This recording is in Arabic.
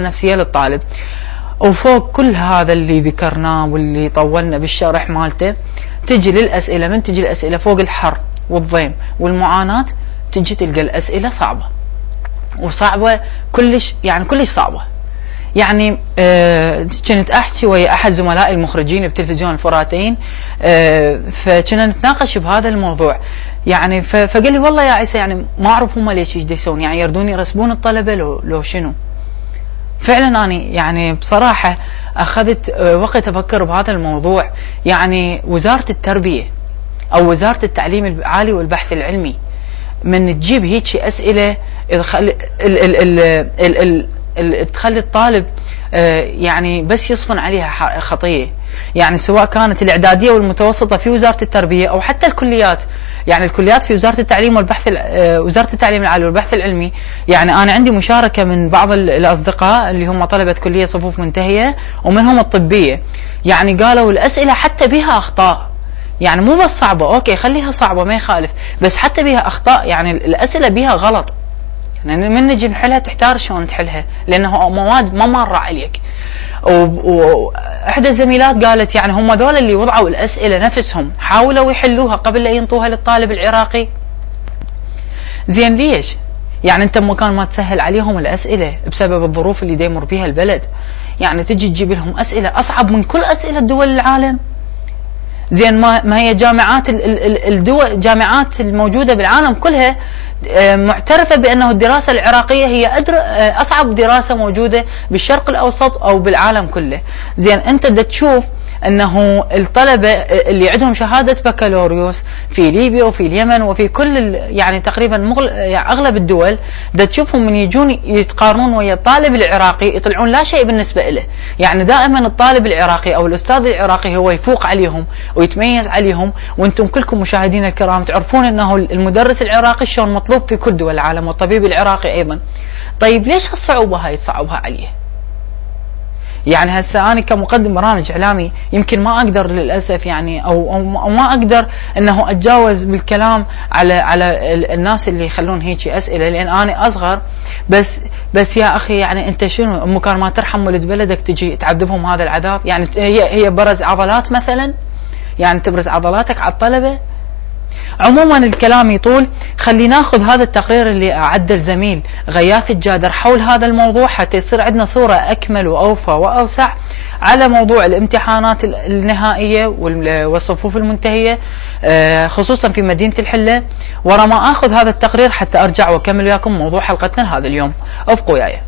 نفسية للطالب. وفوق كل هذا اللي ذكرناه واللي طولنا بالشرح مالته، تجي للأسئلة، من تجي الأسئلة فوق الحر والضيم والمعاناة، تجي تلقى الأسئلة صعبة، وصعبة كلش، يعني كلش صعبة. يعني كنت أحكي ويا أحد زملائي المخرجين بتلفزيون الفراتين، فكنا نتناقش بهذا الموضوع. يعني فقال لي والله يا عيسى، يعني ما أعرف هم ليش ايش يسوون، يعني يردون يرسبون الطلبة لو شنو. فعلا أنا يعني بصراحة أخذت وقت أفكر بهذا الموضوع. يعني وزارة التربية أو وزارة التعليم العالي والبحث العلمي من تجيب هيك أسئلة تخلي الطالب يعني بس يصفن عليها خطية، يعني سواء كانت الإعدادية والمتوسطة في وزارة التربية أو حتى الكليات. يعني الكليات في وزارة التعليم والبحث، وزارة التعليم العالي والبحث العلمي. يعني أنا عندي مشاركة من بعض الأصدقاء اللي هم طلبة كلية صفوف منتهية ومنهم الطبية، يعني قالوا الأسئلة حتى بها أخطاء، يعني مو بس صعبة، أوكي خليها صعبة ما يخالف، بس حتى بها أخطاء، يعني الأسئلة بها غلط. يعني من نجي نحلها تحتار شلون تحلها، لأنه مواد ما مارة عليك. وإحدى الزميلات قالت يعني هم ذول اللي وضعوا الأسئلة نفسهم حاولوا يحلوها قبل لا ينطوها للطالب العراقي. زين ليش؟ يعني أنت مكان ما تسهل عليهم الأسئلة بسبب الظروف اللي دا يمر بها البلد، يعني تجي تجيب لهم أسئلة أصعب من كل أسئلة دول العالم. زين ما هي جامعات الدول، جامعات الموجودة بالعالم كلها معترفة بأنه الدراسة العراقية هي أصعب دراسة موجودة بالشرق الأوسط أو بالعالم كله. زين أنت دا تشوف أنه الطلبة اللي عندهم شهادة بكالوريوس في ليبيا وفي اليمن وفي كل يعني تقريبا يعني أغلب الدول، دا تشوفهم من يجون يتقارنون ويا الطالب العراقي يطلعون لا شيء بالنسبة له. يعني دائما الطالب العراقي أو الأستاذ العراقي هو يفوق عليهم ويتميز عليهم. وأنتم كلكم مشاهدين الكرام تعرفون أنه المدرس العراقي شلون مطلوب في كل دول العالم، والطبيب العراقي أيضا. طيب ليش هالصعوبة هاي تصعبها عليه؟ يعني هسه أنا كمقدم برامج إعلامي يمكن ما أقدر للأسف، يعني أو ما أقدر أنه أتجاوز بالكلام على الناس اللي يخلون هيك أسئلة، لأن أنا أصغر. بس يا أخي، يعني أنت شنو مكان ما ترحم ولد بلدك تجي تعذبهم هذا العذاب؟ يعني هي برز عضلات مثلا، يعني تبرز عضلاتك على الطلبة. عموما الكلام يطول، خلي ناخذ هذا التقرير اللي أعده الزميل غياث الجادر حول هذا الموضوع حتى يصير عندنا صورة أكمل وأوفى وأوسع على موضوع الامتحانات النهائية والصفوف المنتهية، خصوصا في مدينة الحلة. ورا ما أخذ هذا التقرير حتى أرجع وأكمل وياكم موضوع حلقتنا لهذا اليوم. ابقوا وياي.